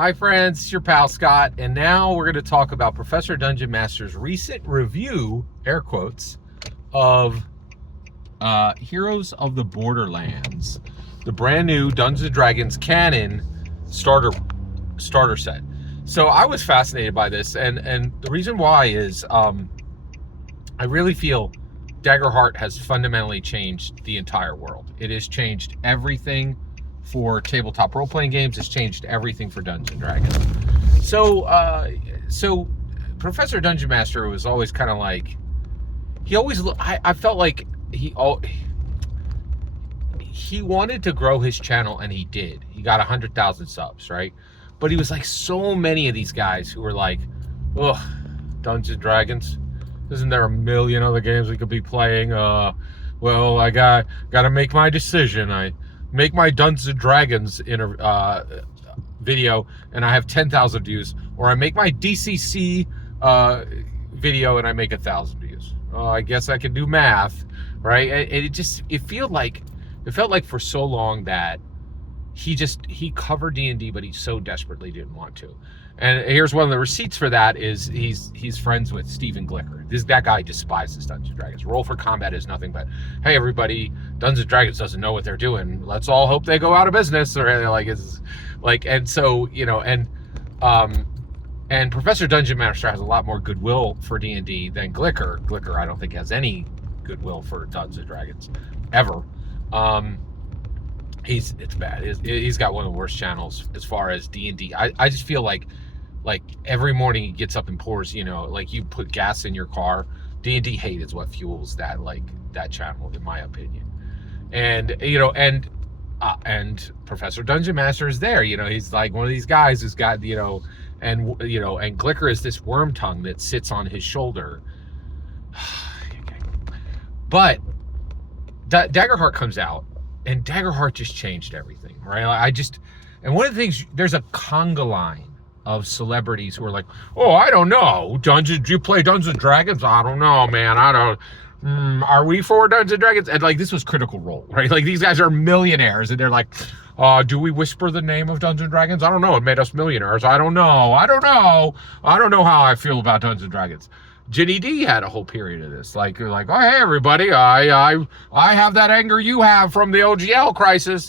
Hi friends, it's your pal Scott, and now we're going to talk about Professor Dungeon Master's recent review, air quotes, of Heroes of the Borderlands, the brand new Dungeons & Dragons canon starter set. So I was fascinated by this, and the reason why is I really feel Daggerheart has fundamentally changed the entire world. It has changed everything for tabletop role-playing games. It's changed everything for Dungeons & Dragons. So Professor Dungeon Master was always kind of like, he always, I felt like he wanted to grow his channel, and he did. He got 100,000 subs, right? But he was like so many of these guys who were like, ugh, Dungeons & Dragons? Isn't there a million other games we could be playing? Well, I got to make my decision. I make my Dungeons & Dragons video and I have 10,000 views, or I make my DCC video and I make 1,000 views. I guess I can do math, right? It felt like for so long that he covered D&D, but he so desperately didn't want to. And here's one of the receipts for that is he's friends with Steven Glicker. That guy despises Dungeons & Dragons. Roll for Combat is nothing but, hey everybody, Dungeons & Dragons doesn't know what they're doing. Let's all hope they go out of business. Or like it's like, and so and Professor Dungeon Master has a lot more goodwill for D&D than Glicker. Glicker I don't think has any goodwill for Dungeons & Dragons ever. It's bad. He's got one of the worst channels as far as D&D. I just feel like every morning he gets up and pours, like you put gas in your car. D&D hate is what fuels that channel, in my opinion. And and Professor Dungeon Master is there. He's like one of these guys who's got and Glicker is this worm tongue that sits on his shoulder. But Daggerheart comes out, and Daggerheart just changed everything, right? And one of the things, there's a conga line of celebrities who are like, oh, I don't know, do you play Dungeons & Dragons? I don't know, man, are we for Dungeons & Dragons? And like, this was Critical Role, right? Like, these guys are millionaires, and they're like, do we whisper the name of Dungeons & Dragons? I don't know, it made us millionaires. I don't know how I feel about Dungeons & Dragons. Ginny D had a whole period of this, like, oh, hey everybody, I have that anger you have from the OGL crisis,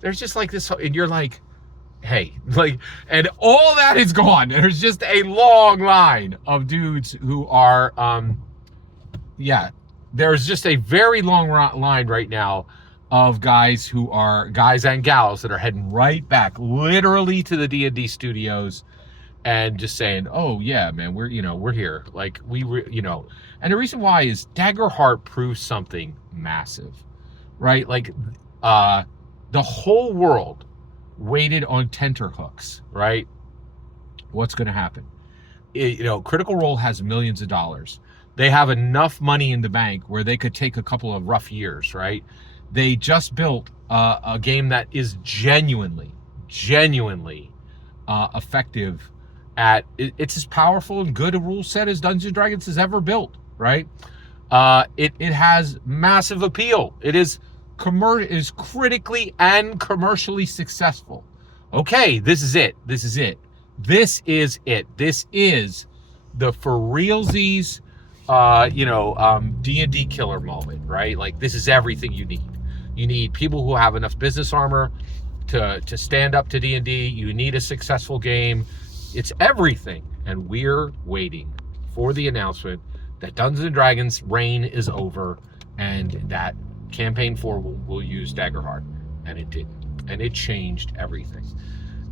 there's just like this, and you're like, hey, like, and all that is gone. There's just a long line of dudes who are, there's just a very long line right now of guys and gals that are heading right back, literally, to the D&D studios, and just saying, oh yeah, man, we're here. Like, and the reason why is Daggerheart proves something massive, right? Like, the whole world waited on tenterhooks, right? What's going to happen? Critical Role has millions of dollars. They have enough money in the bank where they could take a couple of rough years, right? They just built a game that is genuinely effective. It's as powerful and good a rule set as Dungeons & Dragons has ever built, right? It has massive appeal. It is critically and commercially successful. Okay, this is it. This is the for realsies, D&D killer moment, right? Like, this is everything you need. You need people who have enough business armor to stand up to D&D. You need a successful game. It's everything. And we're waiting for the announcement that Dungeons & Dragons' reign is over, and that Campaign 4 will use Daggerheart. And it didn't. And it changed everything.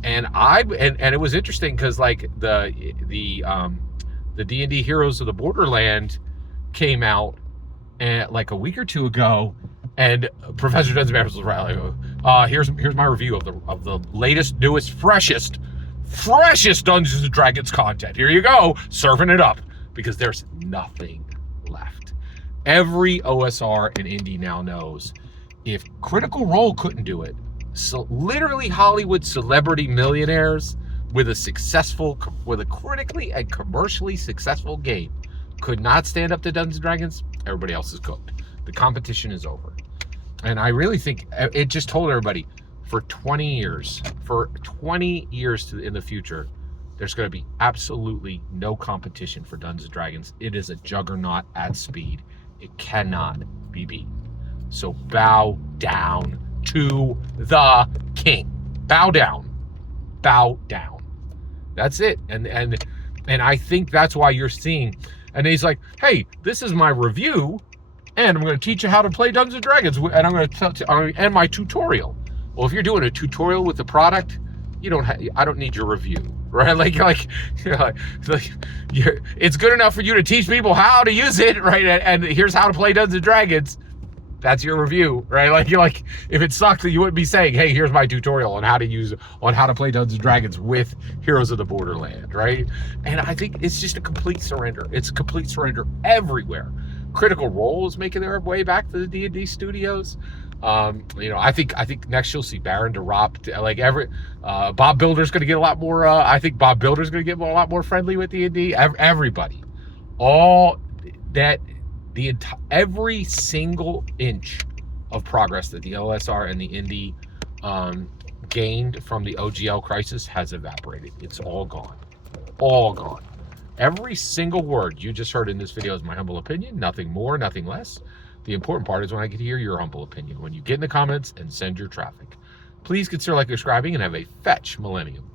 And it was interesting because, like, the D&D Heroes of the Borderland came out like a week or two ago, and Professor Dungeon Master was right, like, here's my review of the latest, newest, freshest Dungeons & Dragons content. Here you go, serving it up, because there's nothing left. Every OSR and indie now knows, if Critical Role couldn't do it, so literally Hollywood celebrity millionaires with a critically and commercially successful game could not stand up to Dungeons & Dragons, everybody else is cooked. The competition is over. And I really think it just told everybody, for 20 years, in the future, there's going to be absolutely no competition for Dungeons & Dragons. It is a juggernaut at speed. It cannot be beat. So bow down to the king. Bow down. Bow down. That's it. And I think that's why you're seeing, and he's like, hey, this is my review, and I'm going to teach you how to play Dungeons & Dragons, and I'm going to end my tutorial. Well, if you're doing a tutorial with the product, I don't need your review, right? It's good enough for you to teach people how to use it, right? And here's how to play Dungeons & Dragons. That's your review, right? If it sucked, you wouldn't be saying, hey, here's my tutorial on how to play Dungeons & Dragons with Heroes of the Borderlands, right? And I think it's just a complete surrender. It's a complete surrender everywhere. Critical Role is making their way back to the D&D studios. I think next you'll see Baron DeRop, Bob Builder's going to get a lot more. I think Bob Builder's going to get a lot more friendly with D&D. Everybody, every single inch of progress that the OSR and the indie gained from the OGL crisis has evaporated. It's all gone. All gone. Every single word you just heard in this video is my humble opinion. Nothing more, nothing less. The important part is when I get to hear your humble opinion, when you get in the comments and send your traffic. Please consider subscribing and have a fetch millennium.